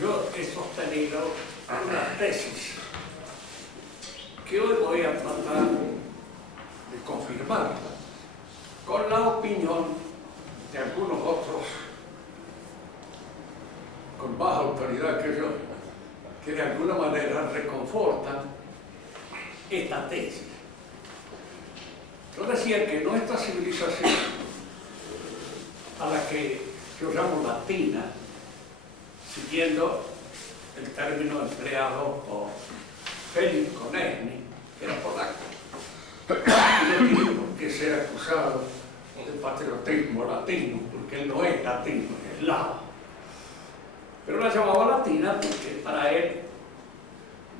Yo he sostenido una tesis que hoy voy a tratar de confirmar con la opinión de algunos otros con más autoridad que yo, que de alguna manera reconfortan esta tesis. Yo decía que nuestra civilización, a la que yo llamo latina, siguiendo el término empleado por Félix Konechny, que era polaco, y no tiene por qué ser acusado de patriotismo latino, porque él no es latino, es eslavo. Pero la llamaba latina porque para él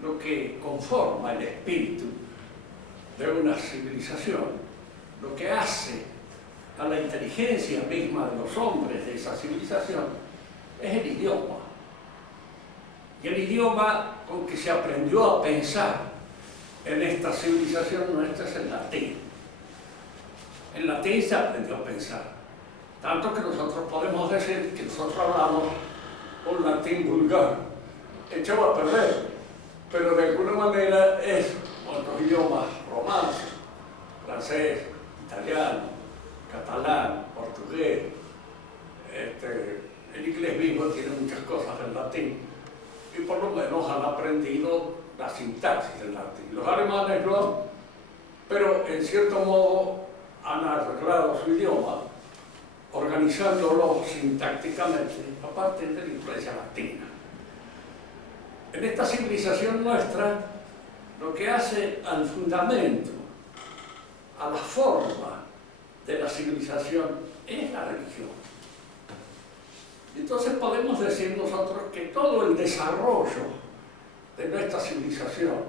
lo que conforma el espíritu de una civilización, lo que hace a la inteligencia misma de los hombres de esa civilización, es el idioma. Y el idioma con que se aprendió a pensar en esta civilización nuestra es el latín. En latín se aprendió a pensar. Tanto que nosotros podemos decir que nosotros hablamos un latín vulgar, echado a perder, pero de alguna manera es otros idiomas romances, francés, italiano, catalán, portugués, el inglés mismo tiene muchas cosas del latín, y por lo menos han aprendido la sintaxis del latín. Los alemanes no, pero en cierto modo han arreglado su idioma, organizándolo sintácticamente a partir de la influencia latina. En esta civilización nuestra, lo que hace al fundamento, a la forma de la civilización, es la religión. Entonces podemos decir nosotros que todo el desarrollo de nuestra civilización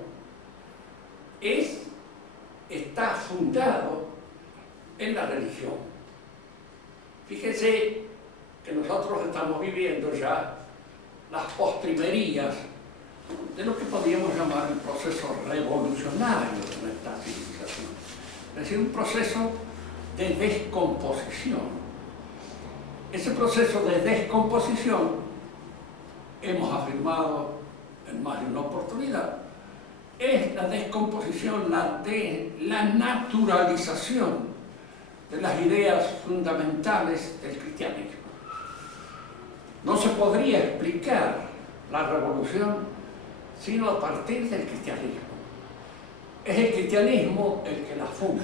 está fundado en la religión. Fíjense que nosotros estamos viviendo ya las postrimerías de lo que podríamos llamar el proceso revolucionario de nuestra civilización. Es decir, un proceso de descomposición. Ese proceso de descomposición, hemos afirmado en más de una oportunidad, es la descomposición, la naturalización de las ideas fundamentales del cristianismo. No se podría explicar la revolución sino a partir del cristianismo. Es el cristianismo el que la funda,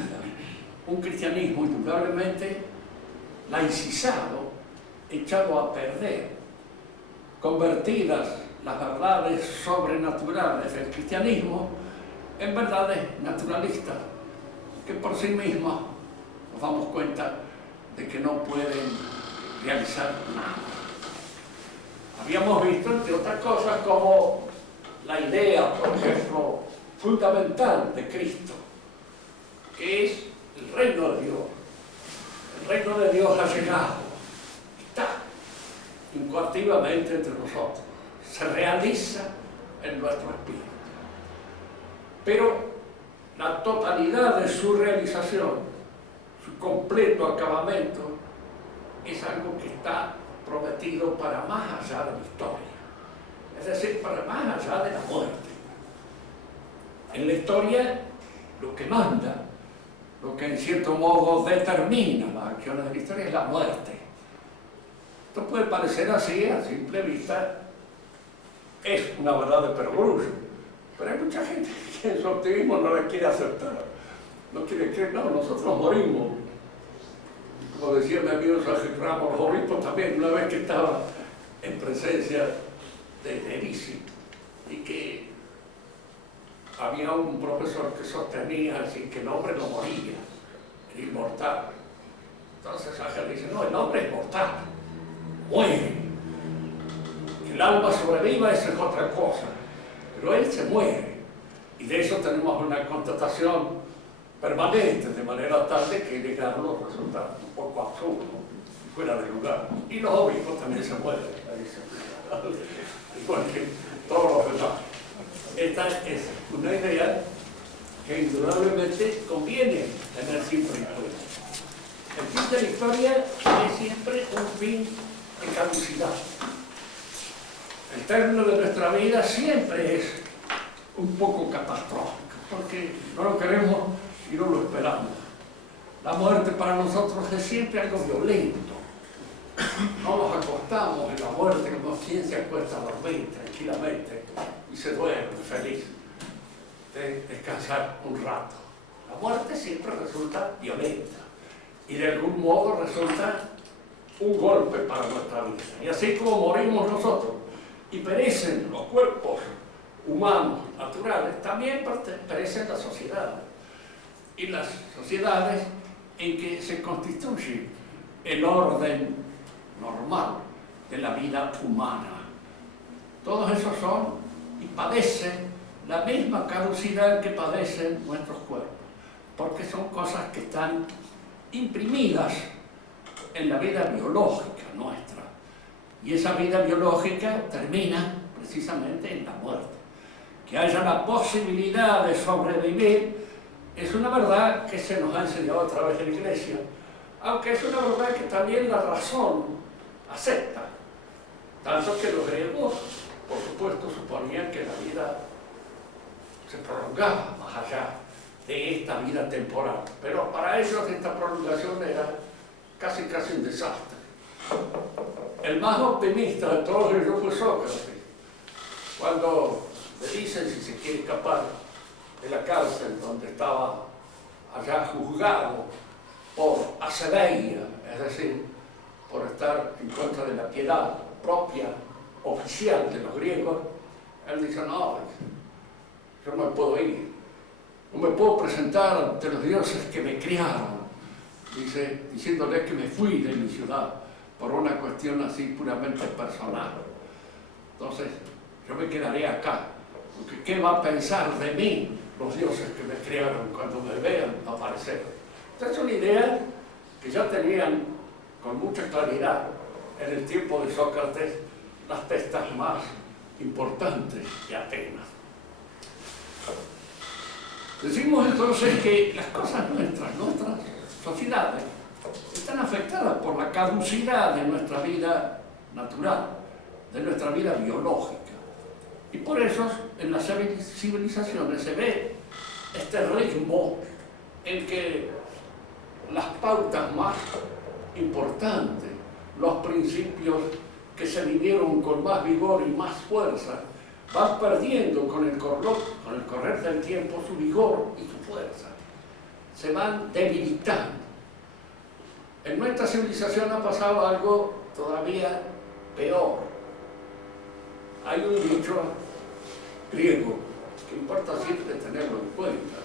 un cristianismo indudablemente laicizado, echado a perder, convertidas las verdades sobrenaturales del cristianismo en verdades naturalistas, que por sí mismas nos damos cuenta de que no pueden realizar nada. Habíamos visto, entre otras cosas, como la idea, por ejemplo, fundamental de Cristo, que es el reino de Dios. El reino de Dios ha llegado, está incoactivamente entre nosotros, se realiza en nuestro espíritu. Pero la totalidad de su realización, su completo acabamiento, es algo que está prometido para más allá de la historia, es decir, para más allá de la muerte. En la historia, lo que manda, lo que en cierto modo determina las acciones de la historia es la muerte. Esto puede parecer así a simple vista, es una verdad de perogrullo, pero hay mucha gente que en su optimismo no la quiere aceptar, no quiere creer, no, nosotros morimos. Como decía mi amigo Sergio Ramos, los obispos también, una vez que estaba en presencia de Elisi, y que había un profesor que sostenía así que el hombre no moría, era inmortal. Entonces Ángel dice, no, el hombre es mortal, muere. Que el alma sobreviva, esa es otra cosa, pero él se muere. Y de eso tenemos una constatación permanente, de manera tal de que llegaron los resultados un poco absurdos, fuera de lugar. Y los obispos también se mueren, igual que todos los demás. Esta es una idea que indudablemente conviene tener siempre en cuenta. El fin de la historia es siempre un fin de caducidad. El término de nuestra vida siempre es un poco catastrófico, porque no lo queremos y no lo esperamos. La muerte para nosotros es siempre algo violento. No nos acostamos en la muerte como quien se acuesta a dormir tranquilamente y se duerme feliz de descansar un rato. La muerte siempre resulta violenta y de algún modo resulta un golpe para nuestra vida. Y así como morimos nosotros y perecen los cuerpos humanos naturales, también perecen las sociedades. Y las sociedades en que se constituye el orden normal de la vida humana. Todos esos son y padecen la misma caducidad que padecen nuestros cuerpos, porque son cosas que están imprimidas en la vida biológica nuestra. Y esa vida biológica termina precisamente en la muerte. Que haya la posibilidad de sobrevivir es una verdad que se nos ha enseñado a través de la Iglesia, aunque es una verdad que también la razón acepta. Tanto que los griegos, por supuesto, suponían que la vida se prolongaba más allá de esta vida temporal. Pero para ellos esta prolongación era casi un desastre. El más optimista de todos ellos fue Sócrates. Cuando le dicen si se quiere escapar de la cárcel donde estaba allá juzgado por acedeia, es decir, por estar en contra de la piedad propia, oficial de los griegos, él dice, no, yo no me puedo ir, no me puedo presentar ante los dioses que me criaron, dice, diciéndole que me fui de mi ciudad por una cuestión así puramente personal. Entonces, yo me quedaré acá, porque ¿qué va a pensar de mí los dioses que me criaron cuando me vean aparecer? Esta es una idea que ya tenían con mucha claridad en el tiempo de Sócrates las testas más importantes de Atenas. Decimos entonces que las cosas nuestras sociedades, están afectadas por la caducidad de nuestra vida natural, de nuestra vida biológica. Y por eso en las civilizaciones se ve este ritmo en que las pautas más importantes, los principios que se vivieron con más vigor y más fuerza, van perdiendo con el correr del tiempo su vigor y su fuerza. Se van debilitando. En nuestra civilización ha pasado algo todavía peor. Hay un dicho griego que importa siempre tenerlo en cuenta.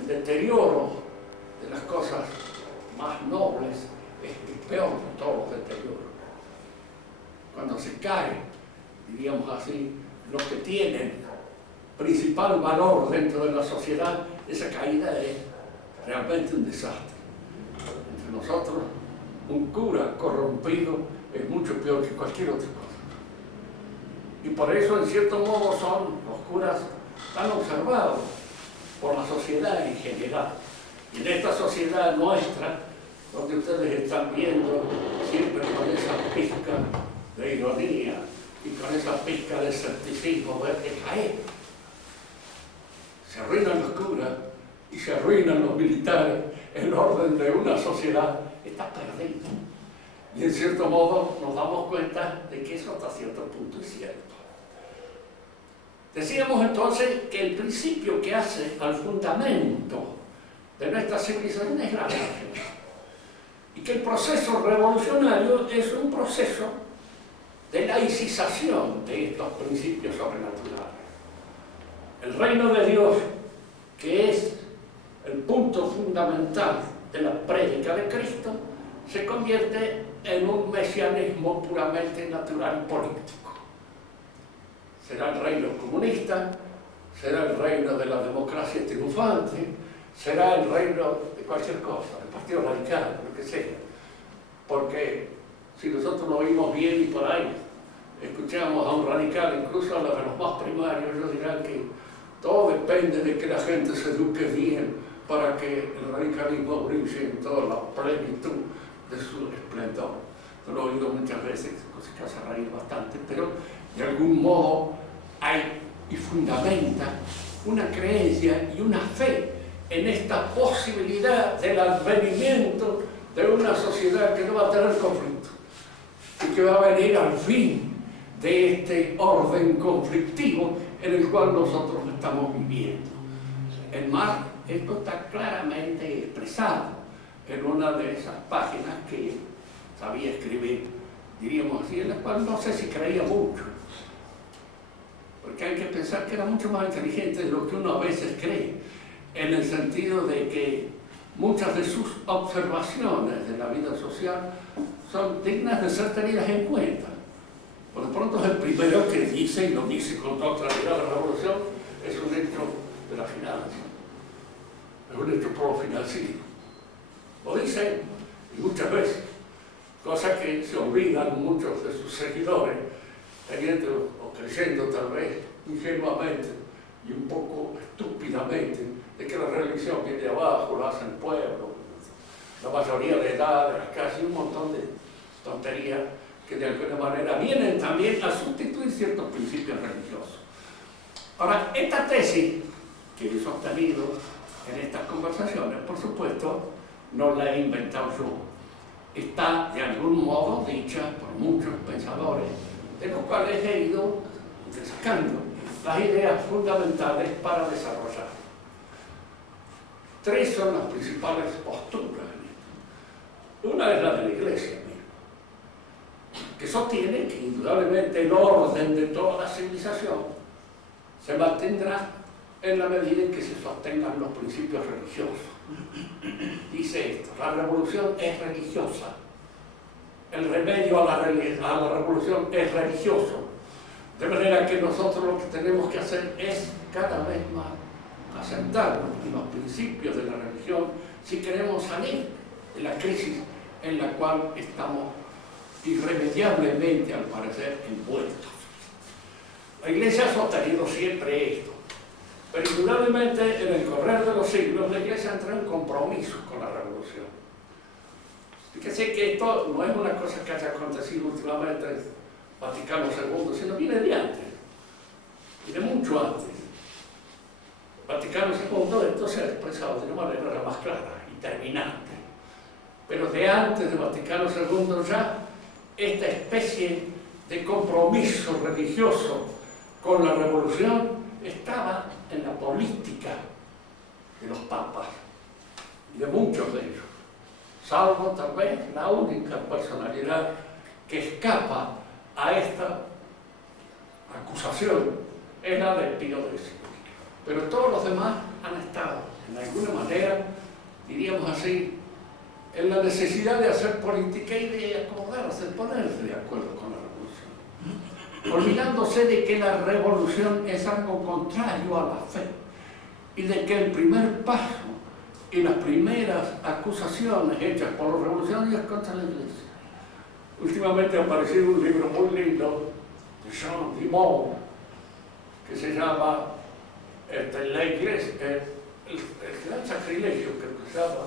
El deterioro de las cosas más nobles es el peor de todos los deterioros. Cuando se cae, diríamos así, los que tienen principal valor dentro de la sociedad, esa caída es realmente un desastre. Entre nosotros, un cura corrompido es mucho peor que cualquier otra cosa. Y por eso, en cierto modo, son los curas tan observados por la sociedad en general. Y en esta sociedad nuestra, donde ustedes están viendo siempre con esa pizca de ironía y con esa pizca de escepticismo, ver que cae. Se arruinan los curas y se arruinan los militares, el orden de una sociedad está perdido. Y en cierto modo nos damos cuenta de que eso hasta cierto punto es cierto. Decíamos entonces que el principio que hace al fundamento de nuestra civilización es la religión. Y que el proceso revolucionario es un proceso de laicización de estos principios sobrenaturales. El reino de Dios, que es el punto fundamental de la prédica de Cristo, se convierte en un mesianismo puramente natural y político. Será el reino comunista, será el reino de la democracia triunfante, será el reino de cualquier cosa, del Partido Radical, lo que sea. Porque si nosotros lo oímos bien y por ahí escuchamos a un radical, incluso a los más primarios, ellos dirán que todo depende de que la gente se eduque bien para que el radicalismo brille en toda la plenitud de su esplendor. yo lo he oído muchas veces, cosas que hace reír bastante, pero de algún modo hay y fundamenta una creencia y una fe en esta posibilidad del advenimiento de una sociedad que no va a tener conflicto y que va a venir al fin de este orden conflictivo en el cual nosotros estamos viviendo. En Marx esto está claramente expresado en una de esas páginas que sabía escribir, diríamos así, en la cual no sé si creía mucho, porque hay que pensar que era mucho más inteligente de lo que uno a veces cree, en el sentido de que muchas de sus observaciones de la vida social son dignas de ser tenidas en cuenta. Por lo pronto es el primero que dice, y lo dice con toda claridad, la revolución es un hecho de la finanza, es un hecho pro-financiero. Lo dice, y muchas veces, cosa que se olvidan muchos de sus seguidores, teniendo o creyendo tal vez ingenuamente y un poco estúpidamente de que la religión viene de abajo, la hace el pueblo, la mayoría de edad, de las casas, y un montón de tonterías que de alguna manera vienen también a sustituir ciertos principios religiosos. Ahora, esta tesis que he sostenido en estas conversaciones, por supuesto, no la he inventado yo. Está de algún modo dicha por muchos pensadores, de los cuales he ido sacando las ideas fundamentales para desarrollar. Tres son las principales posturas en esto. Una es la de la Iglesia, que sostiene que indudablemente el orden de toda la civilización se mantendrá en la medida en que se sostengan los principios religiosos. Dice esto: la revolución es religiosa, el remedio a la revolución es religioso, de manera que nosotros lo que tenemos que hacer es cada vez más asentarnos en los principios de la religión si queremos salir de la crisis en la cual estamos irremediablemente, al parecer, envueltos. La Iglesia ha sostenido siempre esto, pero indudablemente en el correr de los siglos la Iglesia entró en compromiso con la revolución. Fíjense que esto no es una cosa que haya acontecido últimamente en Vaticano II, sino viene de antes, viene mucho antes. Vaticano II esto se ha expresado de una manera más clara y terminante, pero de antes de Vaticano II ya esta especie de compromiso religioso con la revolución estaba en la política de los papas y de muchos de ellos, salvo tal vez la única personalidad que escapa a esta acusación es la de Pío X. Pero todos los demás han estado, en alguna manera, diríamos así, en la necesidad de hacer política y de acordarse, de ponerse de acuerdo con la revolución, olvidándose de que la revolución es algo contrario a la fe y de que el primer paso y las primeras acusaciones hechas por los revolucionarios contra la Iglesia. Últimamente ha aparecido un libro muy lindo de Jean Dimond que se llama La Iglesia, el gran sacrilegio, creo que se llama,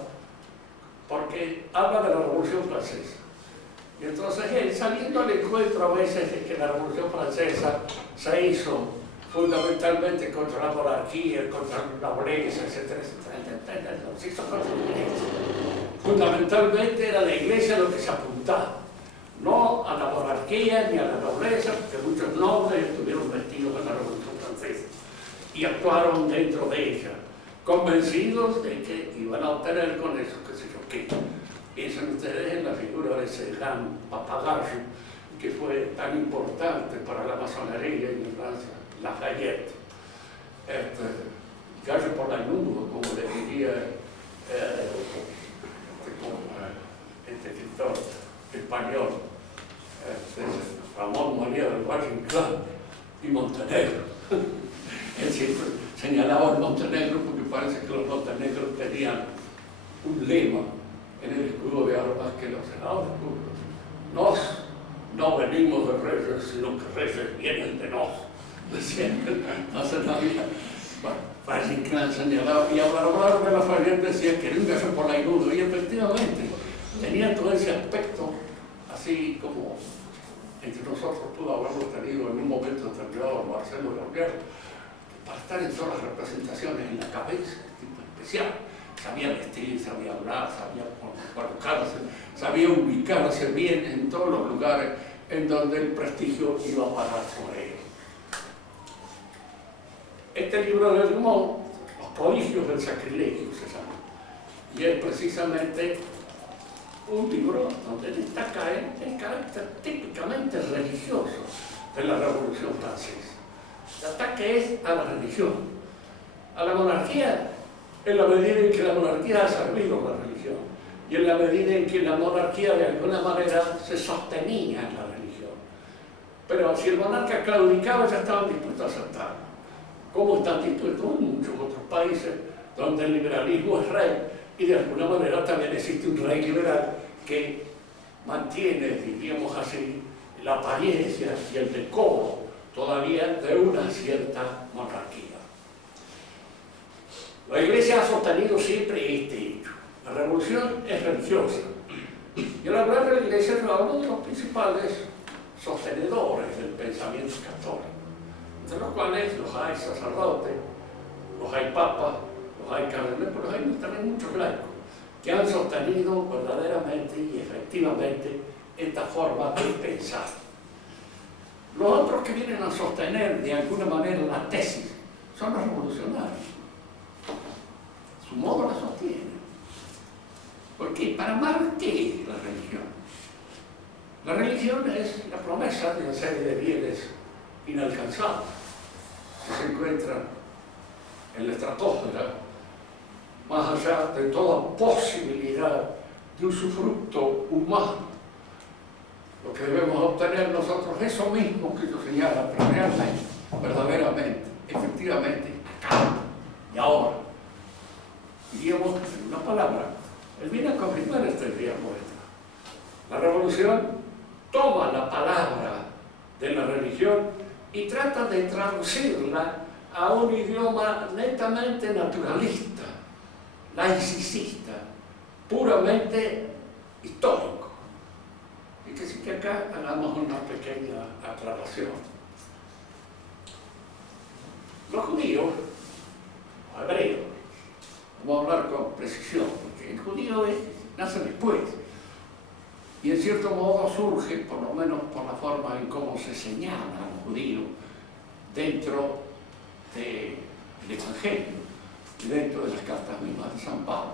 porque habla de la Revolución Francesa. Y entonces él, saliendo al encuentro a veces de que la Revolución Francesa se hizo fundamentalmente contra la monarquía, contra la nobleza, etcétera, etcétera, se hizo contra la Iglesia. Fundamentalmente era la Iglesia lo que se apuntaba, no a la monarquía ni a la nobleza, porque muchos nobles estuvieron vestidos en la Revolución Francesa y actuaron dentro de ella, convencidos de que iban a obtener con eso, qué sé yo qué. Piensen ustedes en la figura de ese gran papagayo que fue tan importante para la masonería en Francia, Lafayette. Gallo por la nube, como le diría este escritor español, Ramón María del Valle Inclán y Montenegro. Él siempre señalaba el Montenegro porque parece que los montenegros tenían un lema en el escudo de armas que los senadores nos no venimos de reyes, sino que reyes vienen de nos, decían. Entonces no había, bueno, Valle Inclán señalaba, y hablar de Lafayette decía que era un gallo polainudo, y efectivamente tenía todo ese aspecto así como entre nosotros pudo haberlo tenido en un momento determinado Marcelo Gabriel, para estar en todas las representaciones en la cabeza, tipo especial. Sabía vestir, sabía hablar, sabía colocarse, sabía ubicarse bien en todos los lugares en donde el prestigio iba a parar sobre él. Este libro de Dumont, Los prodigios del sacrilegio, se llama, y es precisamente un libro donde destaca el carácter típicamente religioso de la Revolución Francesa. El ataque es a la religión, a la monarquía, en la medida en que la monarquía ha servido a la religión y en la medida en que la monarquía de alguna manera se sostenía en la religión. Pero si el monarca claudicaba, ya estaban dispuestos a aceptarlo, como están dispuestos en muchos otros países donde el liberalismo es rey y de alguna manera también existe un rey liberal que mantiene, diríamos así, la apariencia y el decoro todavía de una cierta monarquía. La Iglesia ha sostenido siempre este hecho. La revolución es religiosa. Y al hablar de la Iglesia es uno de los principales sostenedores del pensamiento católico, entre los cuales los hay sacerdotes, los hay papas, los hay cardenales, pero los hay también muchos laicos, que han sostenido verdaderamente y efectivamente esta forma de pensar. Los otros que vienen a sostener de alguna manera la tesis son los revolucionarios. Su modo la sostiene. Porque para Marx, ¿qué es la religión? La religión es la promesa de una serie de bienes inalcanzables que se encuentran en la estratosfera, más allá de toda posibilidad de usufructo humano. Lo que debemos obtener nosotros es eso mismo que yo señala, pero realmente, verdaderamente, efectivamente, acá y ahora. Diríamos, en una palabra, él viene a confirmar esta idea nuestra. La revolución toma la palabra de la religión y trata de traducirla a un idioma netamente naturalista, laicista, puramente histórico. Y que sí que acá hagamos una pequeña aclaración. Los judíos, los hebreos, vamos a hablar con precisión, porque el judío nace después, y en cierto modo surge, por lo menos por la forma en cómo se señala al judío dentro del Evangelio y dentro de las cartas mismas de San Pablo.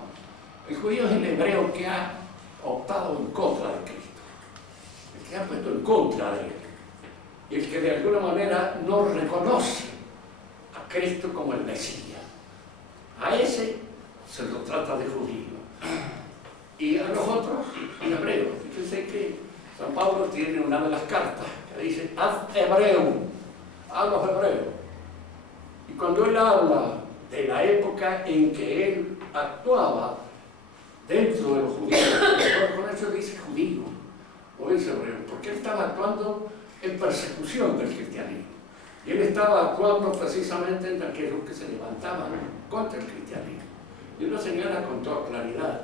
El judío es el hebreo que ha optado en contra de Cristo, el que ha puesto en contra de él, y el que de alguna manera no reconoce a Cristo como el Mesías. A ese se lo trata de judío. Y a los otros, hebreos. Fíjense que San Pablo tiene una de las cartas que dice, haz hebreo, a los hebreos. Y cuando él habla de la época en que él actuaba dentro de los judíos, con eso dice judío, o es hebreo, porque él estaba actuando en persecución del cristianismo. Y él estaba actuando precisamente en aquellos que se levantaban contra el cristianismo. Y él lo señala con toda claridad.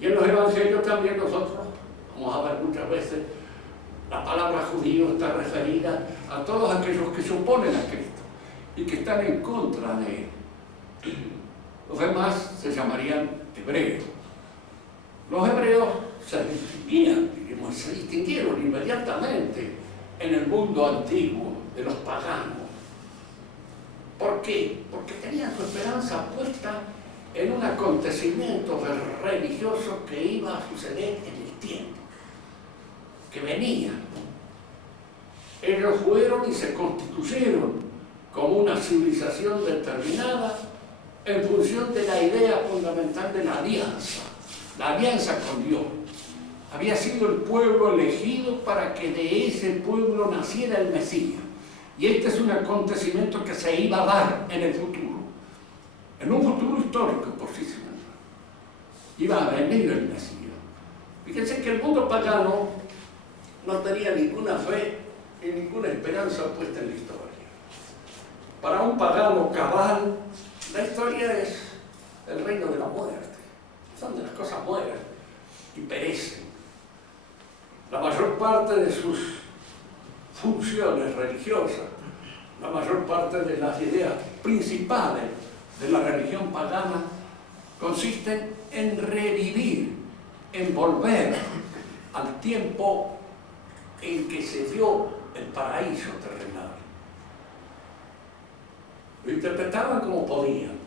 Y en los evangelios también nosotros, vamos a ver muchas veces, la palabra judío está referida a todos aquellos que se oponen a Cristo y que están en contra de él. Los demás se llamarían hebreos. Los hebreos se distinguieron inmediatamente en el mundo antiguo de los paganos. ¿Por qué? Porque tenían su esperanza puesta en un acontecimiento religioso que iba a suceder en el tiempo, que venía. Ellos fueron y se constituyeron como una civilización determinada en función de la idea fundamental de la alianza con Dios. Había sido el pueblo elegido para que de ese pueblo naciera el Mesías. Y este es un acontecimiento que se iba a dar en el futuro. En un futuro histórico, por sí mismo. Iba a venir el Mesías. Fíjense que el mundo pagano no tenía ninguna fe y ninguna esperanza puesta en la historia. Para un pagano cabal, la historia es el reino de la muerte. Son de las cosas mueren y perecen. La mayor parte de sus funciones religiosas, la mayor parte de las ideas principales de la religión pagana consisten en revivir, en volver al tiempo en que se dio el paraíso terrenal. Lo interpretaban como podían,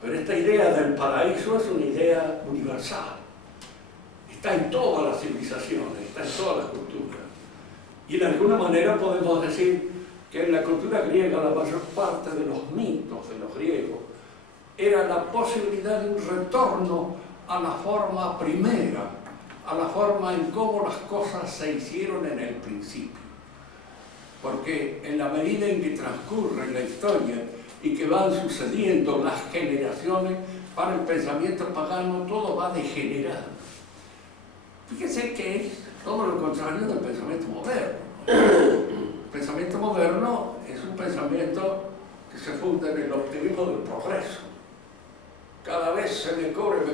pero esta idea del paraíso es una idea universal. Está en todas las civilizaciones, está en todas las culturas. Y de alguna manera podemos decir que en la cultura griega la mayor parte de los mitos de los griegos era la posibilidad de un retorno a la forma primera, a la forma en cómo las cosas se hicieron en el principio. Porque en la medida en que transcurre la historia y que van sucediendo las generaciones, para el pensamiento pagano todo va degenerando. Fíjense que es todo lo contrario del pensamiento moderno. El pensamiento moderno es un pensamiento que se funda en el optimismo del progreso. Cada vez se mejor,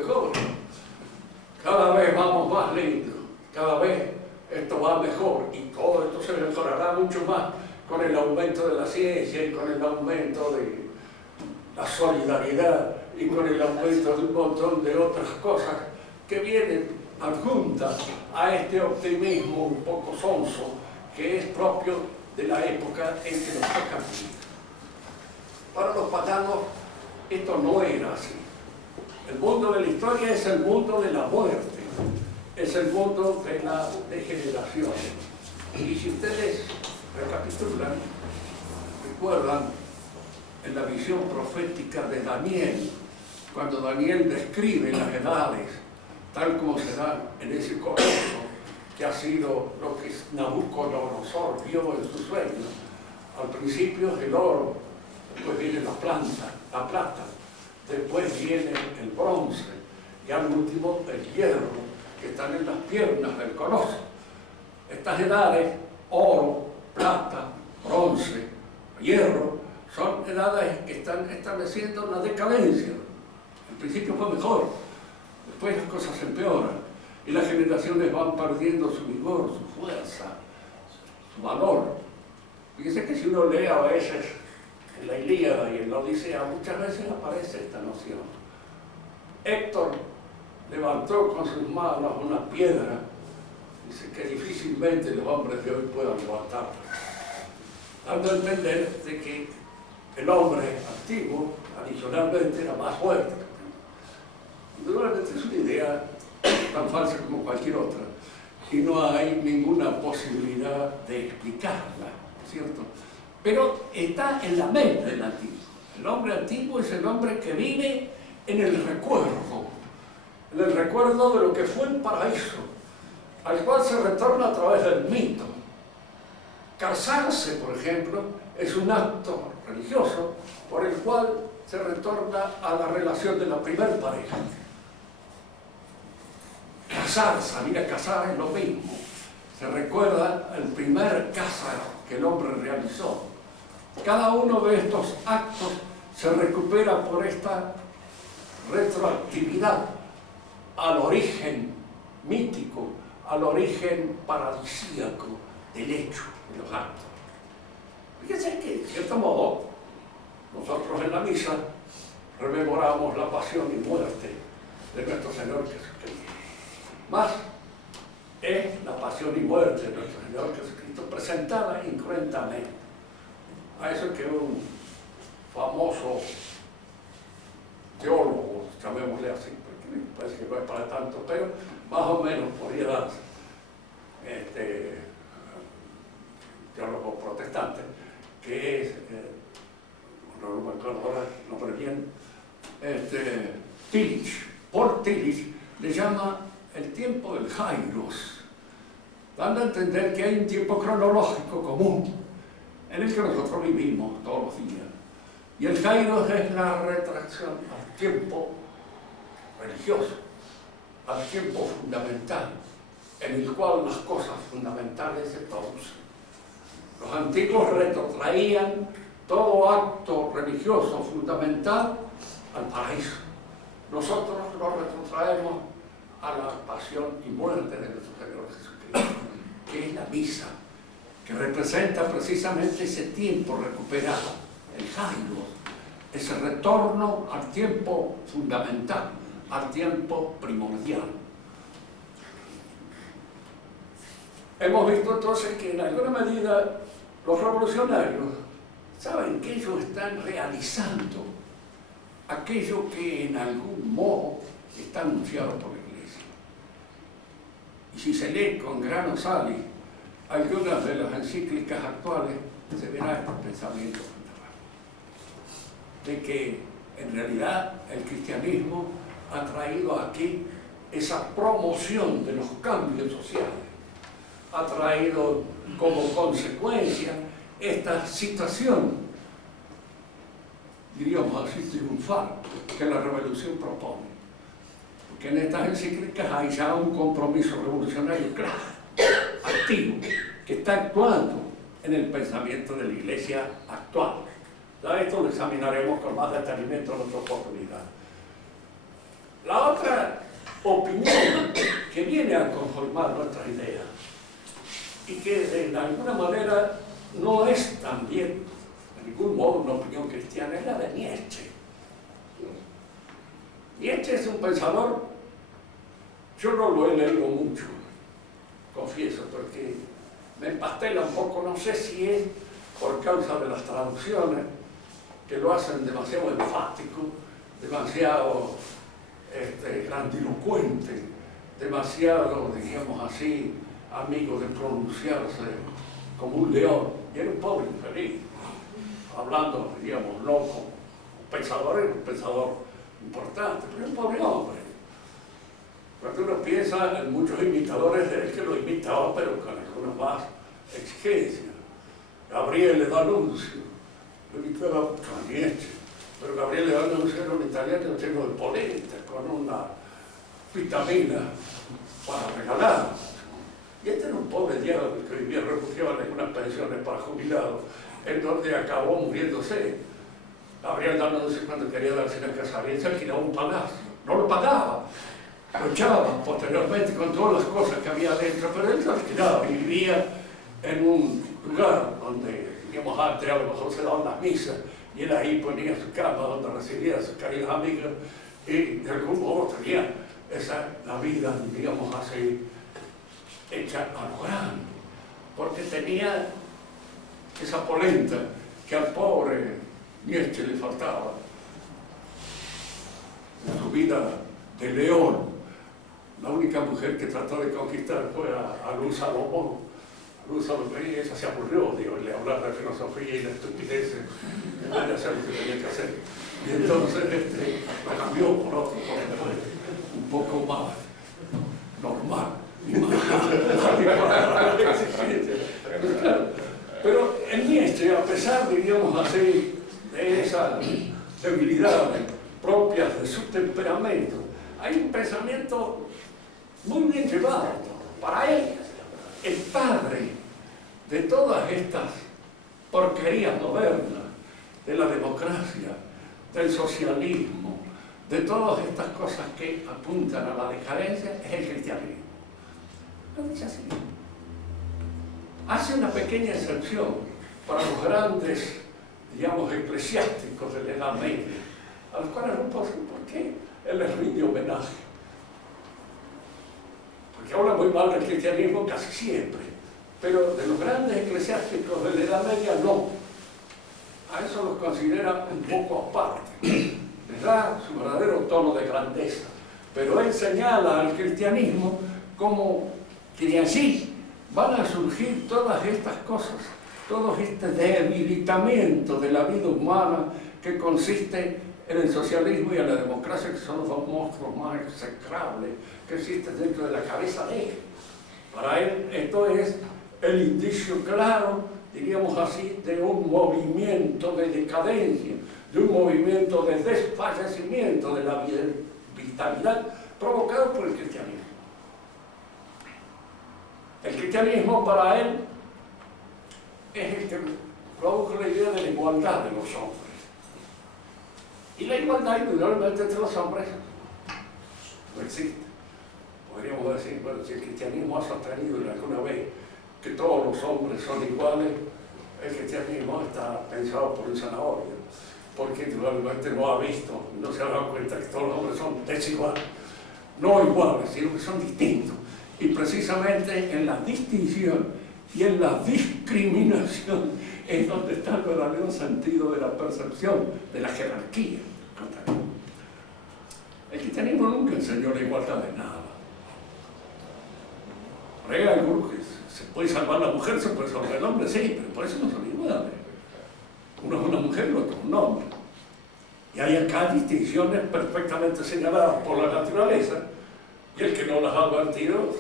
cada vez vamos más lentos, cada vez esto va mejor y todo esto se mejorará mucho más con el aumento de la ciencia y con el aumento de la solidaridad y con el aumento de un montón de otras cosas que vienen adjuntas a este optimismo un poco sonso que es propio de la época en que nos toca vivir. Para los paganos esto no era así. El mundo de la historia es el mundo de la muerte, es el mundo de la degeneración. Y si ustedes recapitulan, recuerdan en la visión profética de Daniel, cuando Daniel describe las edades tal como se dan en ese comienzo, que ha sido lo que Nabucodonosor vio en su sueño. Al principio es el oro, después viene la plata, después viene el bronce y al último el hierro, que están en las piernas del coloso. Estas edades, oro, plata, bronce, hierro, son edades que están estableciendo una decadencia. Al principio fue mejor, después las cosas se empeoran y las generaciones van perdiendo su vigor, su fuerza, su valor. Fíjense que si uno lee a veces en la Ilíada y en la Odisea, muchas veces aparece esta noción. Héctor levantó con sus manos una piedra, dice que difícilmente los hombres de hoy puedan levantarla, dando a entender de que el hombre antiguo, adicionalmente, era más fuerte. Indudablemente es una idea tan falsa como cualquier otra, y no hay ninguna posibilidad de explicarla, ¿cierto? Pero está en la mente del antiguo. El hombre antiguo es el hombre que vive en el recuerdo de lo que fue el paraíso, al cual se retorna a través del mito. Casarse, por ejemplo, es un acto religioso por el cual se retorna a la relación de la primer pareja. Casar, salir a casar es lo mismo. Se recuerda el primer casa que el hombre realizó. Cada uno de estos actos se recupera por esta retroactividad al origen mítico, al origen paradisíaco del hecho de los actos. Fíjense que, de cierto modo, nosotros en la misa rememoramos la pasión y muerte de nuestro Señor Jesucristo. Más es la pasión y muerte de nuestro Señor Jesucristo presentada incruentamente. A eso que un famoso teólogo, llamémosle así, porque me parece que no es para tanto, pero más o menos podría darse, teólogo protestante, que es, no me acuerdo ahora el nombre bien, Tillich, Paul Tillich, le llama el tiempo del Kairos, dando a entender que hay un tiempo cronológico común en el que nosotros vivimos todos los días. Y el Kairos es la retracción al tiempo religioso, al tiempo fundamental, en el cual las cosas fundamentales se producen. Los antiguos retrotraían todo acto religioso fundamental al paraíso. Nosotros lo retrotraemos a la pasión y muerte de nuestro Señor Jesucristo. que es la misa, que representa precisamente ese tiempo recuperado, el Kairos, ese retorno al tiempo fundamental, al tiempo primordial. Hemos visto entonces que en alguna medida los revolucionarios saben que ellos están realizando aquello que en algún modo está anunciado por la Iglesia. Y si se lee con grano sali algunas de las encíclicas actuales, se verá este pensamiento de que en realidad el cristianismo ha traído aquí esa promoción de los cambios sociales, ha traído como consecuencia esta situación, diríamos así, triunfal, que la revolución propone. Porque en estas encíclicas hay ya un compromiso revolucionario claro, activo, que está actuando en el pensamiento de la Iglesia actual. Ya esto lo examinaremos con más detenimiento en otra oportunidad. La otra opinión que viene a conformar nuestra idea y que de alguna manera no es también de ningún modo una opinión cristiana, es la de Nietzsche. Nietzsche es un pensador, yo no lo he leído mucho, confieso, porque me empastela un poco, no sé si es por causa de las traducciones que lo hacen demasiado enfático, demasiado grandilocuente, demasiado, digamos así, amigo de pronunciarse como un león. Y era un pobre infeliz, hablando, digamos, no como un pensador, era un pensador importante, pero un pobre hombre. Cuando uno piensa en muchos imitadores de él que lo imitaban, pero con alguna más exigencia. Gabriele D'Annunzio lo imitaba con Nietzsche, pero Gabriele D'Annunzio era un italiano lleno de polenta, con una vitamina para regalar. Y este era un pobre diablo que vivía refugiado en algunas pensiones para jubilados, en donde acabó muriéndose. Gabriel D'Annunzio, cuando quería darse una casa bien, se alquilaba un palacio. No lo pagaba, lo echaban posteriormente con todas las cosas que había dentro, pero él se alquilaba y vivía en un lugar donde, digamos, antes a lo mejor se daban las misas, y él ahí ponía su cama donde recibía a sus queridas amigas, y de algún modo tenía la vida, digamos así, hecha a lo grande, porque tenía esa polenta que al pobre Nietzsche le faltaba en su vida de león. La única mujer que trató de conquistar fue a Luz Salomón. Luz Salomón, y ella se aburrió de oírle hablar de filosofía y de estupideces, en vez de hacer lo que tenía que hacer. Y entonces lo cambió por otro, un poco más normal. Pero en Nietzsche, a pesar, diríamos así, de esas debilidades propias de su temperamento, hay un pensamiento muy bien llevado. Para él, el padre de todas estas porquerías modernas, de la democracia, del socialismo, de todas estas cosas que apuntan a la decadencia, es el cristianismo. Lo dice así. Hace una pequeña excepción para los grandes, digamos, eclesiásticos de la Edad Media, a los cuales no puedo decir por qué él les rinde homenaje. Porque habla muy mal del cristianismo casi siempre, pero de los grandes eclesiásticos de la Edad Media no. A eso los considera un poco aparte. Les da su verdadero tono de grandeza. Pero él señala al cristianismo como que de allí van a surgir todas estas cosas, todo este debilitamiento de la vida humana que consiste en el socialismo y en la democracia, que son los dos monstruos más execrables que existen dentro de la cabeza de él. Para él esto es el indicio claro, diríamos así, de un movimiento de decadencia, de un movimiento de desfallecimiento de la vitalidad provocado por el cristianismo. El cristianismo para él es el que produjo la idea de la igualdad de los hombres. Y la igualdad indudablemente entre los hombres no existe. Podríamos decir, bueno, si el cristianismo ha sostenido alguna vez que todos los hombres son iguales, el cristianismo está pensado por el zanahorio, porque realmente no ha visto, no se ha dado cuenta que todos los hombres son desiguales, no iguales, sino que son distintos. Y precisamente en la distinción y en la discriminación es donde está el verdadero sentido de la percepción de la jerarquía. El cristianismo nunca enseñó la igualdad de nada. Hay algunos que se puede salvar la mujer, se puede salvar el hombre, sí, pero por eso no son iguales. Uno es una mujer y el otro es un hombre. Y hay acá distinciones perfectamente señaladas por la naturaleza, y el que no las ha advertido,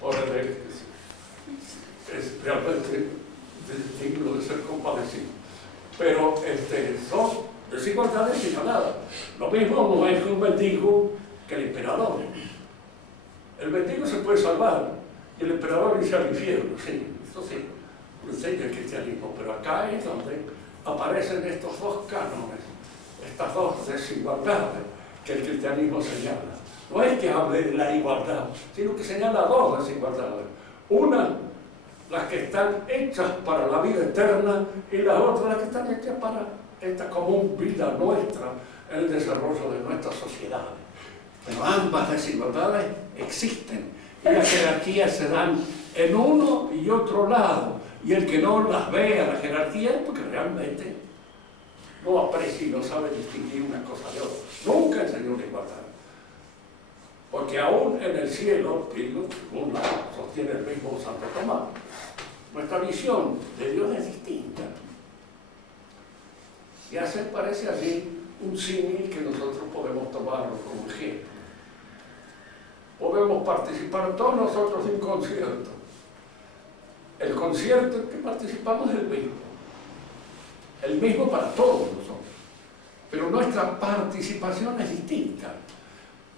por el es realmente digno de ser compadecido. Pero son desigualdades señaladas. Lo mismo no es un mendigo que el emperador. El mendigo se puede salvar y el emperador irse al infierno, sí, eso sí, lo enseña el cristianismo, pero acá es donde aparecen estos dos cánones, estas dos desigualdades que el cristianismo señala. No es que hable de la igualdad, sino que señala dos desigualdades. Una, las que están hechas para la vida eterna, y la otra, las que están hechas para esta común vida nuestra, en el desarrollo de nuestras sociedades. Pero ambas desigualdades existen, y las jerarquías se dan en uno y otro lado, y el que no las ve a la jerarquía es porque realmente no aprecia y no sabe distinguir una cosa de otra. Nunca enseñó la igualdad. Porque aún en el cielo, según sostiene el mismo Santo Tomás, nuestra visión de Dios es distinta. Y hace, parece así, un símil que nosotros podemos tomarlo como ejemplo. Podemos participar todos nosotros de un concierto. El concierto en que participamos es el mismo para todos nosotros. Pero nuestra participación es distinta.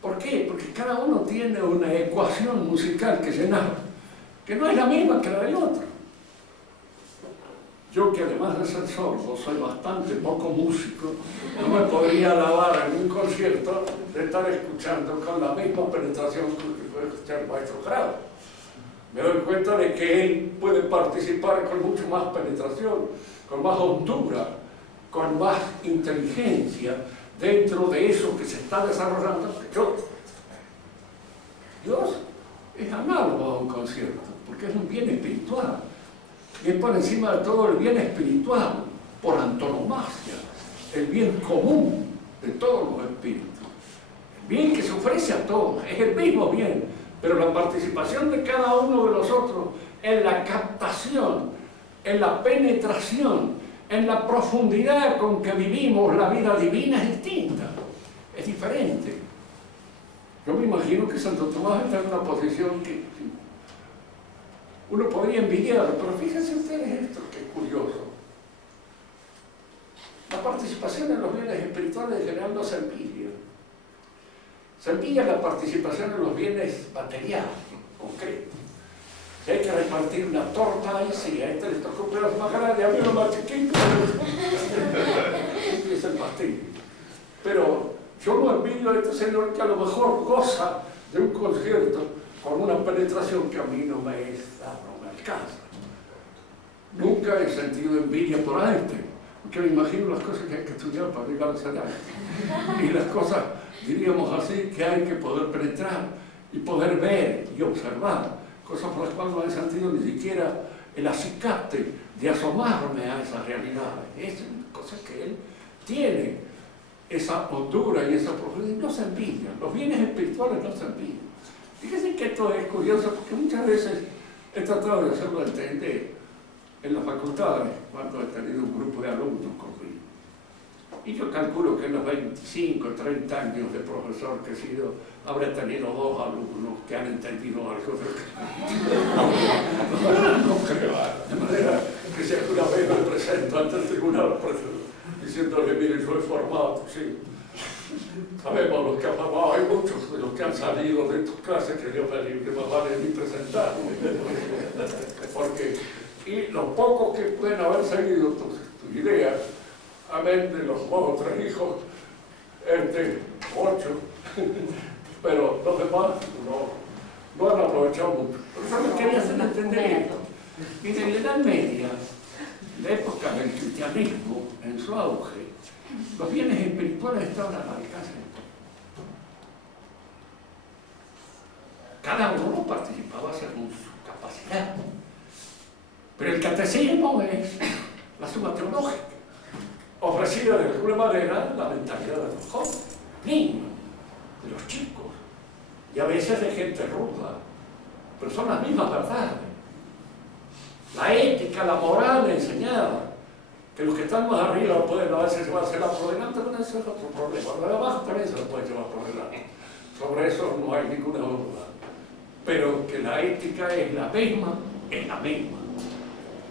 ¿Por qué? Porque cada uno tiene una ecuación musical que llenar, que no es la misma que la del otro. Yo, que además de ser sordo, soy bastante poco músico, no me podría alabar en un concierto de estar escuchando con la misma penetración que puede escuchar el maestro Grado. Me doy cuenta de que él puede participar con mucho más penetración, con más hondura, con más inteligencia, dentro de eso que se está desarrollando que yo. Dios es análogo a un concierto, porque es un bien espiritual. Y es por encima de todo el bien espiritual, por antonomasia, el bien común de todos los espíritus. El bien que se ofrece a todos, es el mismo bien, pero la participación de cada uno de nosotros en la captación, en la penetración, en la profundidad con que vivimos la vida divina es distinta, es diferente. Yo me imagino que Santo Tomás está en una posición que uno podría envidiar, pero fíjense ustedes esto, que es curioso. La participación en los bienes espirituales en general no se envidia. Se envidia la participación en los bienes materiales, concretos. Si hay que repartir una torta, y sí, a este le tocó un pedazo más grande, a mí lo más chiquito, este es el pastel. Pero yo no envidio a este señor que a lo mejor goza de un concierto con una penetración que a mí no me alcanza. Nunca he sentido envidia por Einstein, porque me imagino las cosas que hay que estudiar para llegar a esa edad. Y las cosas, diríamos así, que hay que poder penetrar y poder ver y observar. Cosas por las cuales no he sentido ni siquiera el acicate de asomarme a esas realidades. Es una cosa que él tiene, esa hondura y esa profundidad, no se envidian. Los bienes espirituales no se envidian. Fíjense que esto es curioso porque muchas veces he tratado de hacerlo entender en las facultades cuando he tenido un grupo de alumnos conmigo. Y yo calculo que en los 25, 30 años de profesor que he sido, habré tenido 2 alumnos que han entendido algo de lo que no creo. De manera que si alguna vez me presento ante el tribunal diciéndole, mire, yo he formado, sí, sabemos los que han formado, hay muchos de los que han salido de tus clases que Dios me libre, más vale ni presentar. Porque, y los pocos que pueden haber seguido tu idea, amén de los 2 o 3 hijos, 8, pero los demás no han aprovechado mucho. Pero yo les quería hacer entender esto. Mire, en la Edad Media, la época del cristianismo en su auge, los bienes espirituales estaban al alcance de todos. Cada uno participaba según su capacidad. Pero el catecismo es la suma teológica, ofrecida de alguna manera la mentalidad de los jóvenes, niños, de los chicos, y a veces de gente ruda, pero son las mismas verdades. La ética, la moral enseñada, que los que están más arriba pueden a veces llevársela por delante, pero eso es otro problema. Los de abajo también se lo pueden llevar por delante. Sobre eso no hay ninguna duda. Pero que la ética es la misma, es la misma.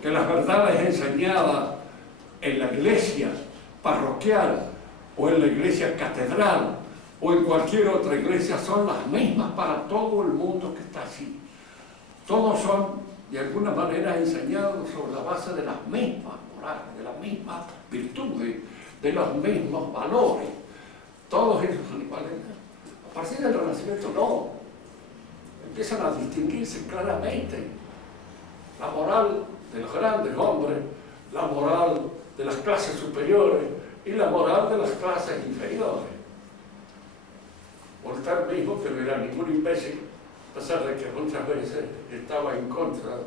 Que las verdades enseñadas en la iglesia parroquial o en la iglesia catedral o en cualquier otra iglesia son las mismas para todo el mundo que está allí. Todos son de alguna manera enseñados sobre la base de las mismas morales, de las mismas virtudes, de los mismos valores. Todos ellos son iguales. A partir del Renacimiento no. Empiezan a distinguirse claramente la moral de los grandes hombres, la moral de las clases superiores y la moral de las clases inferiores. Voltaire mismo, que no era ningún imbécil, a pesar de que muchas veces estaba en contra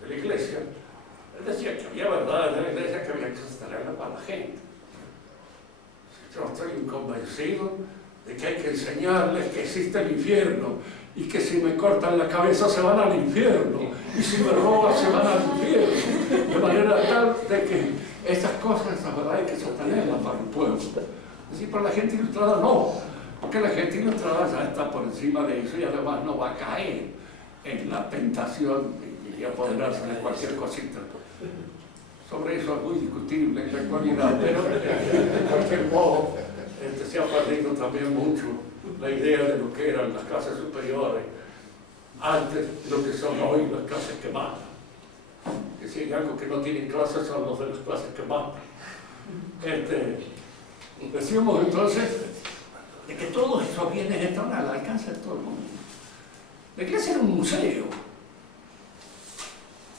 de la iglesia, él decía que había verdades de la iglesia que había que sostenerla para la gente. Yo estoy convencido de que hay que enseñarles que existe el infierno y que si me cortan la cabeza se van al infierno y si me roban se van al infierno, de manera tal de que estas cosas, esas verdades hay que sostenerlas para el pueblo. Es decir, para la gente ilustrada no, porque la gente ilustrada ya está por encima de eso y además no va a caer en la tentación de apoderarse de cualquier cosita. Sobre eso es muy discutible en la actualidad, pero de cualquier modo se ha perdido también mucho la idea de lo que eran las clases superiores antes de lo que son hoy las clases que matan. Que si hay algo que no tienen clases son los de las clases que matan. Decimos entonces de que todos esos bienes están al alcance de todo el mundo. La iglesia era un museo.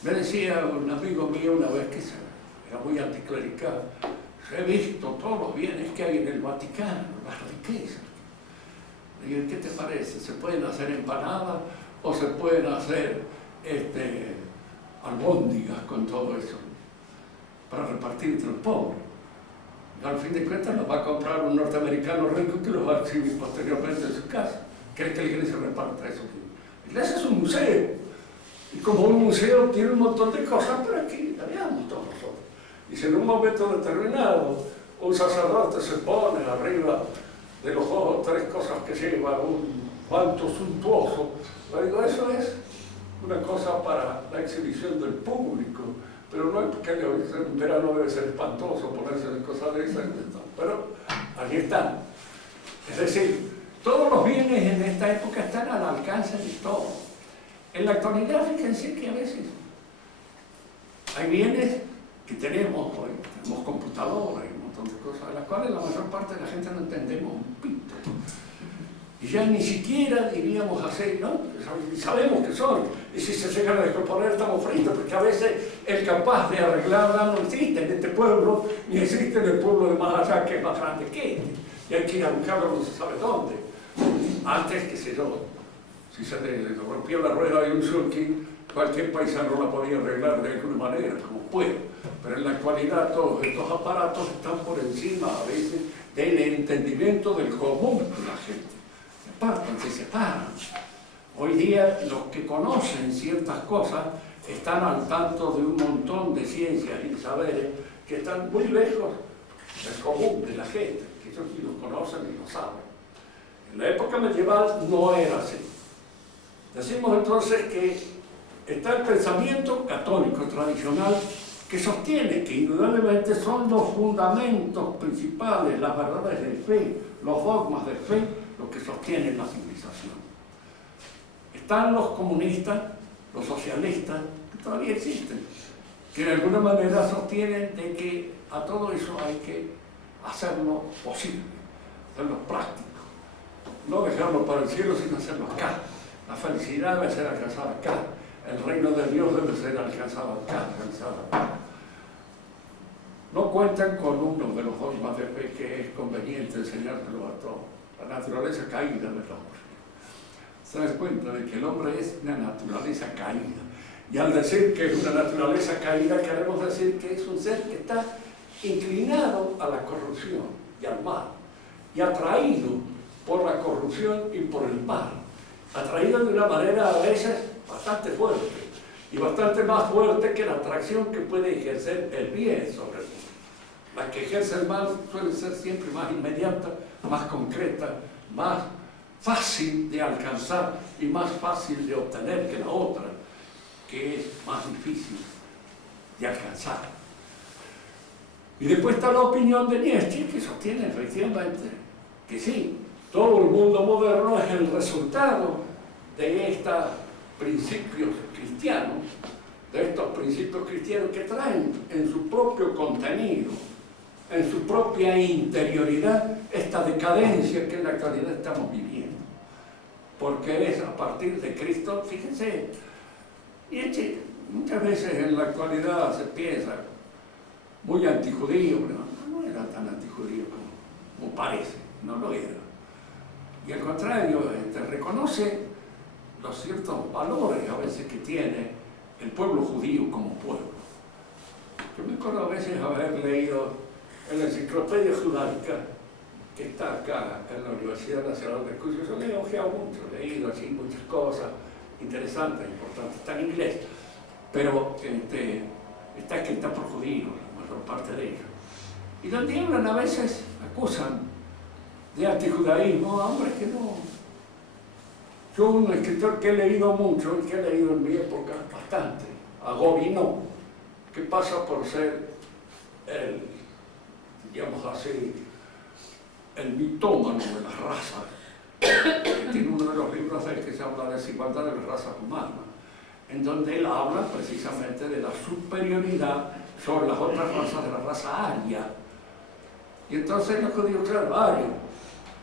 Me decía un amigo mío una vez que era muy anticlerical: he visto todos los bienes que hay en el Vaticano, las riquezas. Le digo, ¿qué te parece? ¿Se pueden hacer empanadas o se pueden hacer albóndigas con todo eso para repartir entre los pobres? Y al fin de cuentas los va a comprar un norteamericano rico que los va a exhibir posteriormente en su casa. ¿Cree que la iglesia reparta eso? La iglesia es un museo. Y como un museo tiene un montón de cosas, pero aquí la veamos todos nosotros. Y si en un momento determinado un sacerdote se pone arriba de los ojos 3 cosas que lleva, un manto suntuoso, le digo, eso es una cosa para la exhibición del público, pero no es porque en verano debe ser espantoso ponerse en cosas de esas, pero allí están. Es decir, todos los bienes en esta época están al alcance de todos. En la actualidad, fíjense que a veces hay bienes que tenemos hoy, tenemos computadoras y un montón de cosas, de las cuales la mayor parte de la gente no entendemos un pito. Y ya ni siquiera diríamos así, ¿no? Sabemos que son, y si se llegan a descomponer estamos fritos, porque a veces el capaz de arreglarla no existe en este pueblo, ni existe en el pueblo de más allá, que es más grande que este, y hay que ir a buscarlo no se sabe dónde. Antes, qué sé yo, si se le rompió la rueda de un sulky, cualquier paisano la podía arreglar de alguna manera, como puede. Pero en la actualidad todos estos aparatos están por encima a veces del entendimiento del común de la gente. Se separan. Hoy día los que conocen ciertas cosas están al tanto de un montón de ciencias y saberes que están muy lejos del común de la gente, que ellos ni los conocen ni lo saben. En la época medieval no era así. Decimos entonces que está el pensamiento católico tradicional que sostiene que indudablemente son los fundamentos principales, las verdades de fe, los dogmas de fe, lo que sostienen la civilización. Están los comunistas, los socialistas, que todavía existen, que de alguna manera sostienen de que a todo eso hay que hacerlo posible, hacerlo práctico, no dejarlo para el cielo, sino hacerlo acá. La felicidad debe ser alcanzada acá. el reino de Dios debe ser alcanzado. No cuentan con uno de los dogmas de fe que es conveniente enseñárselo a todos: la naturaleza caída del hombre. Se dan cuenta de que el hombre es una naturaleza caída. Y al decir que es una naturaleza caída, queremos decir que es un ser que está inclinado a la corrupción y al mal, y atraído por la corrupción y por el mal, atraído de una manera a veces bastante fuerte, y bastante más fuerte que la atracción que puede ejercer el bien sobre el mundo. La que ejerce el mal suele ser siempre más inmediata, más concreta, más fácil de alcanzar y más fácil de obtener que la otra, que es más difícil de alcanzar. Y después está la opinión de Nietzsche, que sostiene efectivamente que sí, todo el mundo moderno es el resultado de estos principios cristianos, que traen en su propio contenido, en su propia interioridad, esta decadencia que en la actualidad estamos viviendo. Porque es a partir de Cristo, fíjense, Nietzsche muchas veces en la actualidad se piensa muy antijudío, pero no era tan antijudío como parece, no lo era. Y al contrario, reconoce los ciertos valores a veces que tiene el pueblo judío como pueblo. Yo me acuerdo a veces haber leído en la enciclopedia judaica, que está acá en la Universidad Nacional de Cuyo, yo le he ojeado mucho, he leído así muchas cosas interesantes, importantes, está en inglés, pero está escrita por judíos, la mayor parte de ellos. Y donde hablan a veces, acusan de antijudaísmo a hombres que no. Yo, un escritor que he leído mucho y que he leído en mi época bastante, a Gobineau, que pasa por ser el, digamos así, el mitómano de las razas, que tiene uno de los libros de él que se habla de desigualdad de las razas humanas, en donde él habla precisamente de la superioridad sobre las otras razas de la raza aria. Y entonces los judíos, claro, arios,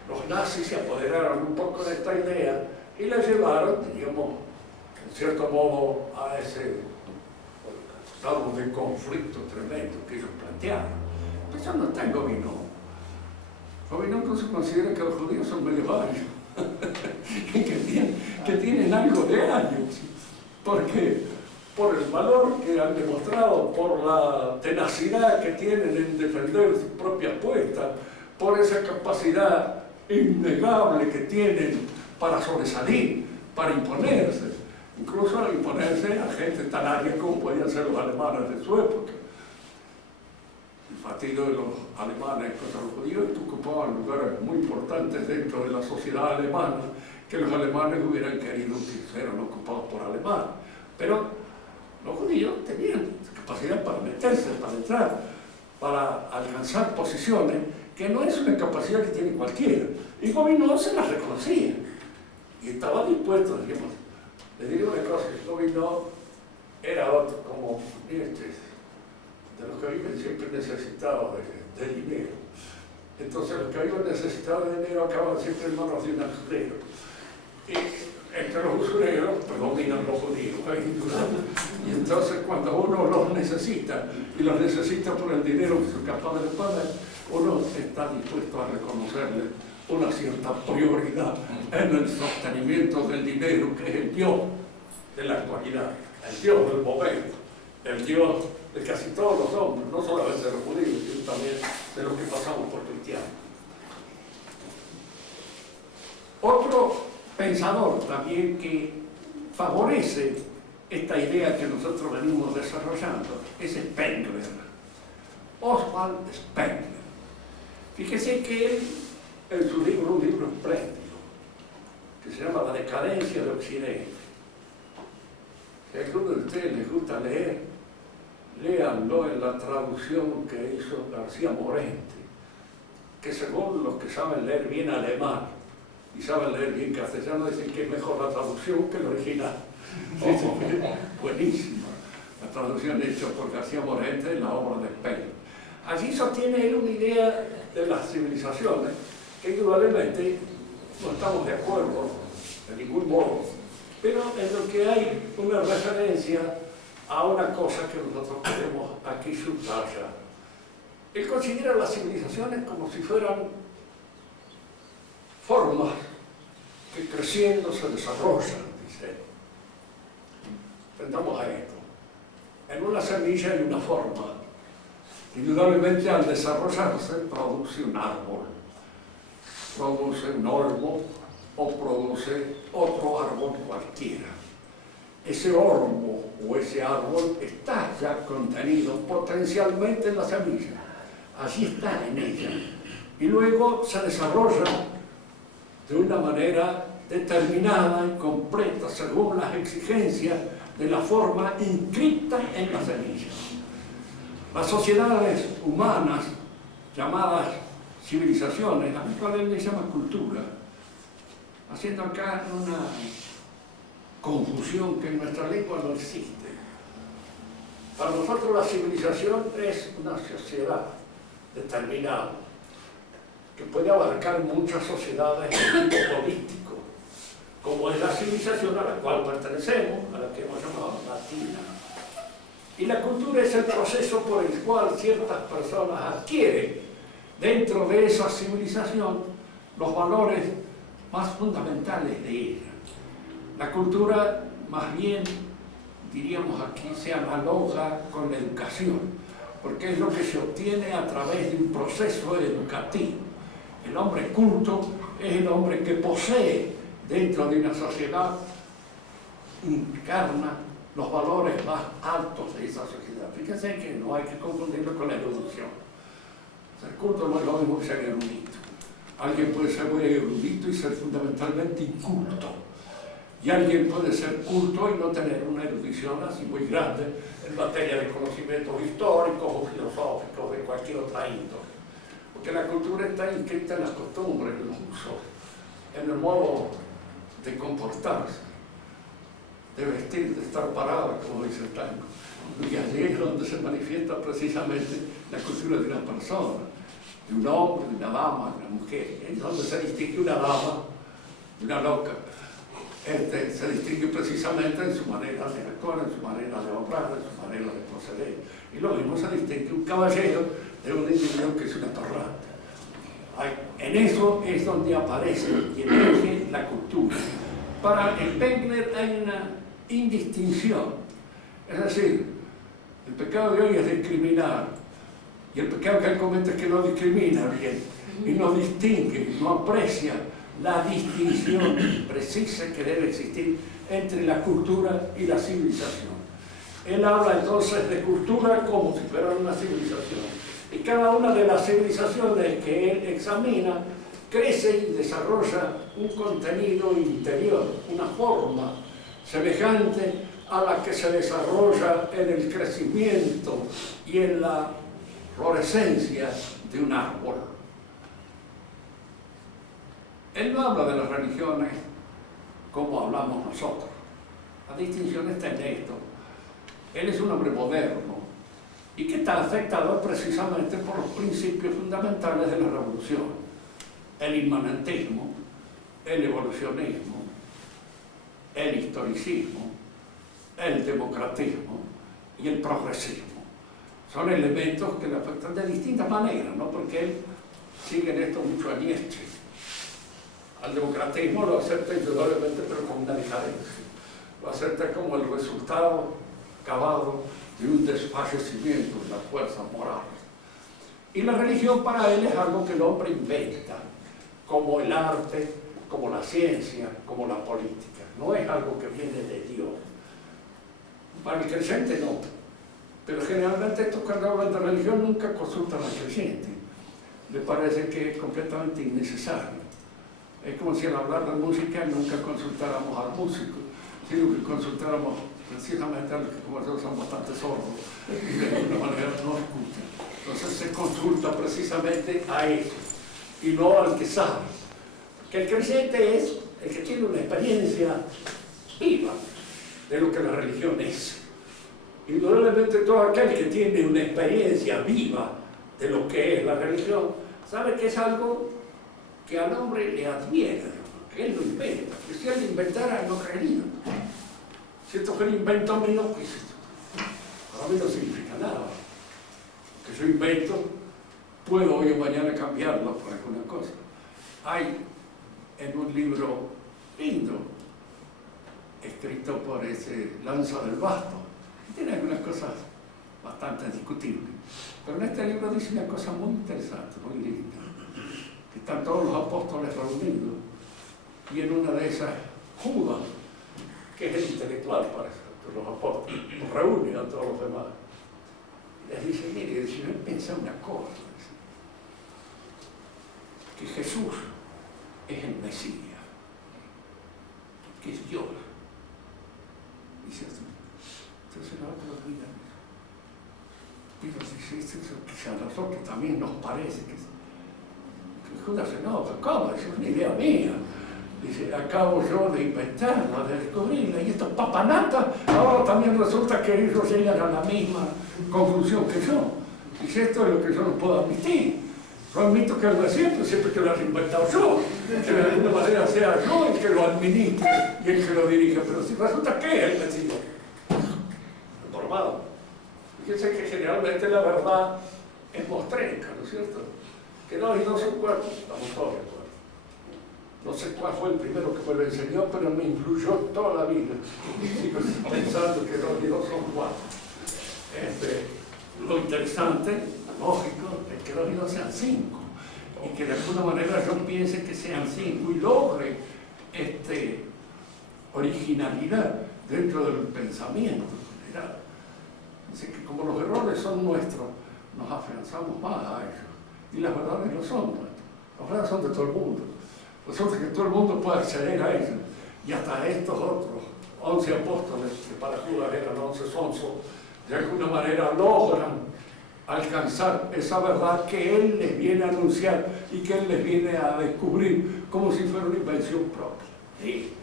los nazis se apoderaron un poco de esta idea y la llevaron, digamos, en cierto modo, a ese estado de conflicto tremendo que ellos plantearon. Eso no está en Gobineau. Gobineau se considera que los judíos son medio arios, que tienen algo de arios, porque por el valor que han demostrado, por la tenacidad que tienen en defender su propia apuesta, por esa capacidad innegable que tienen para sobresalir, para imponerse, incluso al imponerse a gente tan aria como podían ser los alemanes de su época. El partido de los alemanes contra los judíos ocupaban lugares muy importantes dentro de la sociedad alemana, que los alemanes hubieran querido que fueran ocupados por alemanes. Pero los judíos tenían capacidad para meterse, para entrar, para alcanzar posiciones, que no es una capacidad que tiene cualquiera. Y Gobineau se las reconocía. Y estaba dispuesto, digamos. Les digo una cosa, Gobineau era otro, como de los que viven siempre necesitados de dinero. Entonces los que viven necesitados de dinero acaban siempre en manos de un usurero. Y entre los usureros predominan los judíos. Y entonces cuando uno los necesita, y los necesita por el dinero que son capaces de pagar, uno está dispuesto a reconocerle una cierta prioridad en el sostenimiento del dinero, que es el Dios de la actualidad, el Dios del momento, el Dios de casi todos los hombres, no solamente de los judíos, sino también de los que pasamos por cristianos. Otro pensador también que favorece esta idea que nosotros venimos desarrollando es Spengler, Oswald Spengler. Fíjese que él, en su libro, un libro espléndido, que se llama La decadencia de Occidente. Si a alguno de ustedes les gusta leer, léanlo en la traducción que hizo García Morente, que según los que saben leer bien alemán y saben leer bien castellano, dicen que es mejor la traducción que el original. Buenísima la traducción hecha por García Morente en la obra de Spengler. Allí sostiene él una idea de las civilizaciones que indudablemente no estamos de acuerdo de ningún modo pero en lo que hay una referencia a una cosa que nosotros queremos aquí subrayar. Él considera las civilizaciones como si fueran formas que creciendo se desarrollan, dice. Tendamos a esto. En una semilla hay una forma. Indudablemente al desarrollarse produce un árbol, produce un olmo o produce otro árbol cualquiera. Ese olmo o ese árbol está ya contenido potencialmente en la semilla. Allí está en ella. Y luego se desarrolla de una manera determinada y completa según las exigencias de la forma inscrita en la semilla. Las sociedades humanas, llamadas civilizaciones, a las cuales les llama cultura, haciendo acá una confusión que en nuestra lengua no existe. Para nosotros la civilización es una sociedad determinada, que puede abarcar muchas sociedades de tipo político, como es la civilización a la cual pertenecemos, a la que hemos llamado latina. Y la cultura es el proceso por el cual ciertas personas adquieren dentro de esa civilización los valores más fundamentales de ella. La cultura, más bien, diríamos aquí, se analoga con la educación, porque es lo que se obtiene a través de un proceso educativo. El hombre culto es el hombre que posee dentro de una sociedad, encarna los valores más altos de esa sociedad. Fíjense que no hay que confundirlo con la erudición. Ser culto no es lo mismo que ser erudito. Alguien puede ser muy erudito y ser fundamentalmente inculto. Y alguien puede ser culto y no tener una erudición así muy grande en materia de conocimientos históricos o filosóficos de cualquier otra índole. Porque la cultura está inscrita en las costumbres, en los usos, en el modo de comportarse, de vestir, de estar parada, como dice el tango. Y allí es donde se manifiesta precisamente la cultura de una persona, de un hombre, de una dama, de una mujer. Es donde se distingue una dama de una loca. Se distingue precisamente en su manera de actuar, en su manera de obrar, en su manera de proceder. Y lo mismo se distingue un caballero de un individuo que es una torrante. En eso es donde aparece y emerge la cultura. Para el Spengler hay una indistinción. Es decir, el pecado de hoy es discriminar. Y el pecado que él comete es que no discrimina bien. Y no distingue, no aprecia la distinción precisa que debe existir entre la cultura y la civilización. Él habla entonces de cultura como si fuera una civilización. Y cada una de las civilizaciones que él examina crece y desarrolla un contenido interior, una forma semejante a la que se desarrolla en el crecimiento y en la florescencia de un árbol. Él no habla de las religiones como hablamos nosotros. La distinción está en esto. Él es un hombre moderno y que está afectado precisamente por los principios fundamentales de la revolución. El inmanentismo, el evolucionismo, el historicismo, el democratismo y el progresismo. Son elementos que le afectan de distintas maneras, ¿no? Porque él sigue en esto mucho a Nietzsche. Al democratismo lo acepta indudablemente, pero con una diferencia. Lo acepta como el resultado acabado de un desfallecimiento de las fuerzas morales. Y la religión para él es algo que el hombre inventa, como el arte, como la ciencia, como la política. No es algo que viene de Dios. Para el creyente no. Pero generalmente estos cuando hablan de religión nunca consultan al creyente. Le parece que es completamente innecesario. Es como si al hablar de música nunca consultáramos al músico, sino que consultáramos precisamente a los que como nosotros son bastante sordos y de alguna manera no escuchan. Entonces se consulta precisamente a eso y no al que sabe. Que el creyente es el que tiene una experiencia viva de lo que la religión es. Indudablemente todo aquel que tiene una experiencia viva de lo que es la religión sabe que es algo que al hombre le adviene, que él lo inventa. Que si él lo inventara, no creería. Si esto fue un invento mío, pues esto para mí no significa nada. Que yo invento, puedo hoy o mañana cambiarlo por alguna cosa. Hay en un libro lindo, escrito por ese Lanza del Basto, que tiene algunas cosas bastante discutibles. Pero en este libro dice una cosa muy interesante, muy linda, que están todos los apóstoles reunidos, y en una de esas, Judas, que es el intelectual para los apóstoles, los reúne a todos los demás. Y les dice, mire, si yo pensé una cosa, que Jesús es el Mesías, que es Dios. Dice, entonces nosotros miran. Digo, si a nosotros también nos parece que Judas se enoja, ¿cómo? Es una idea mía. Dice, acabo yo de inventarla, de descubrirla, y estos papanatas, ahora también resulta que ellos llegan a la misma conclusión que yo. Dice, esto es lo que yo no puedo admitir. Yo admito que algo es cierto, siempre que lo he inventado yo, que de alguna manera sea yo el que lo administre y el que lo dirija, pero si resulta que es el Mesías. Normado. Fíjense que generalmente la verdad es mostrenca, ¿no es cierto? Que no, y no son cuatro, estamos todos de acuerdo. No sé cuál fue el primero que me lo enseñó, pero me influyó toda la vida. Sigo pensando que dos y dos son cuatro. Lo interesante, lógico, es que dos y dos sean cinco. Y que de alguna manera yo piense que sean cinco y logre originalidad dentro del pensamiento general. Dice que como los errores son nuestros, nos afianzamos más a ellos. Y las verdades no son nuestras. Las verdades son de todo el mundo. Resulta que todo el mundo puede acceder a ellos. Y hasta estos otros 11 apóstoles, que para Judas eran 11 sonsos, de alguna manera logran alcanzar esa verdad que él les viene a anunciar y que él les viene a descubrir como si fuera una invención propia. ¿Sí?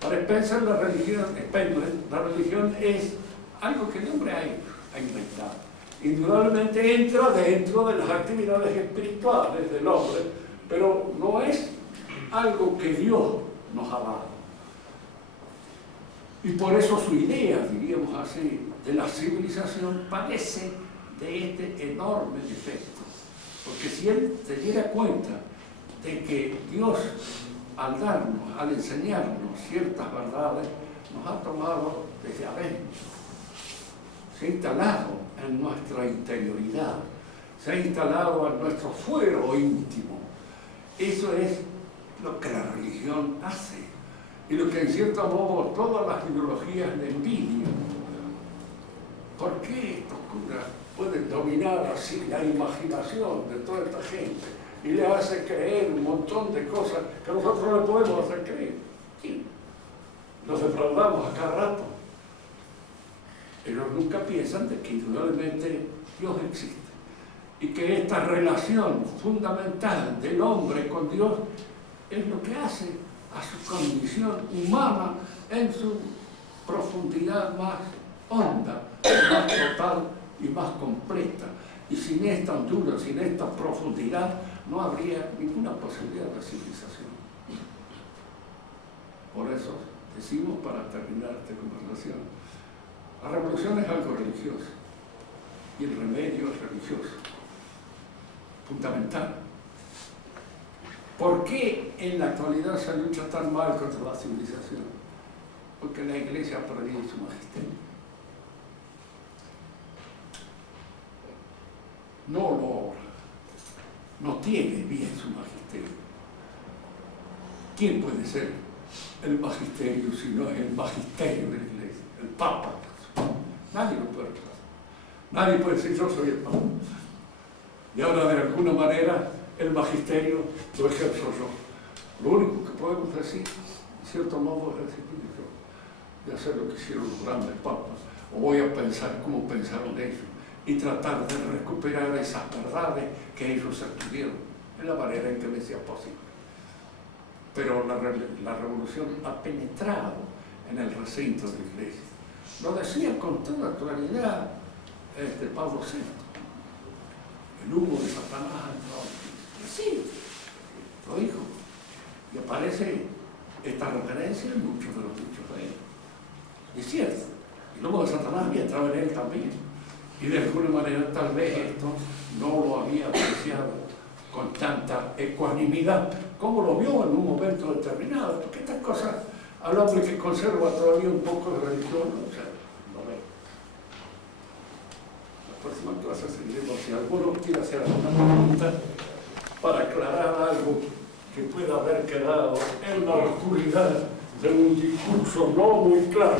Para Spencer, la religión es algo que el hombre ha inventado. Indudablemente entra dentro de las actividades espirituales del hombre, pero no es algo que Dios nos ha dado. Y por eso su idea, diríamos así, de la civilización padece de este enorme defecto. Porque si él se diera cuenta de que Dios, al darnos, al enseñarnos ciertas verdades, nos ha tomado desde adentro, se ha instalado en nuestra interioridad, se ha instalado en nuestro fuero íntimo. Eso es lo que la religión hace y lo que en cierto modo todas las ideologías le envidian. ¿Por qué estos curas pueden dominar así la imaginación de toda esta gente y le hace creer un montón de cosas que nosotros no le podemos hacer creer? ¿Quién? Los defraudamos a cada rato. Ellos nunca piensan de que indudablemente Dios existe y que esta relación fundamental del hombre con Dios es lo que hace a su condición humana en su profundidad más honda, más total y más completa. Y sin esta hondura, sin esta profundidad, no habría ninguna posibilidad de civilización. Por eso decimos, para terminar esta conversación, la revolución es algo religioso y el remedio es religioso, fundamental. ¿Por qué en la actualidad se lucha tan mal contra la civilización? Porque la Iglesia ha perdido su magisterio. No logra, no tiene bien su magisterio. ¿Quién puede ser el magisterio si no es el magisterio de la Iglesia? El Papa. Nadie lo puede reemplazar. Nadie puede decir yo soy el Papa. Y ahora de alguna manera el magisterio lo ejerzo yo. Lo único que podemos decir, en cierto modo, es decir, yo voy a hacer lo que hicieron los grandes papas, o voy a pensar como pensaron ellos, y tratar de recuperar esas verdades que ellos adquirieron, en la manera en que me sea posible. Pero la revolución ha penetrado en el recinto de la Iglesia. Lo decía con toda claridad Pablo VI. El humo de Satanás ha entrado. Sí, lo dijo. Y parece esta referencia en muchos de los dichos de él. Es cierto. Y luego de Satanás había entrado en él también. Y de alguna manera tal vez esto no lo había apreciado con tanta ecuanimidad como lo vio en un momento determinado. Porque estas cosas, al hombre que conserva todavía un poco de religión, o sea, no ve. La próxima clase seguiremos. Si alguno quiere hacer alguna pregunta para aclarar algo que pueda haber quedado en la oscuridad de un discurso no muy claro.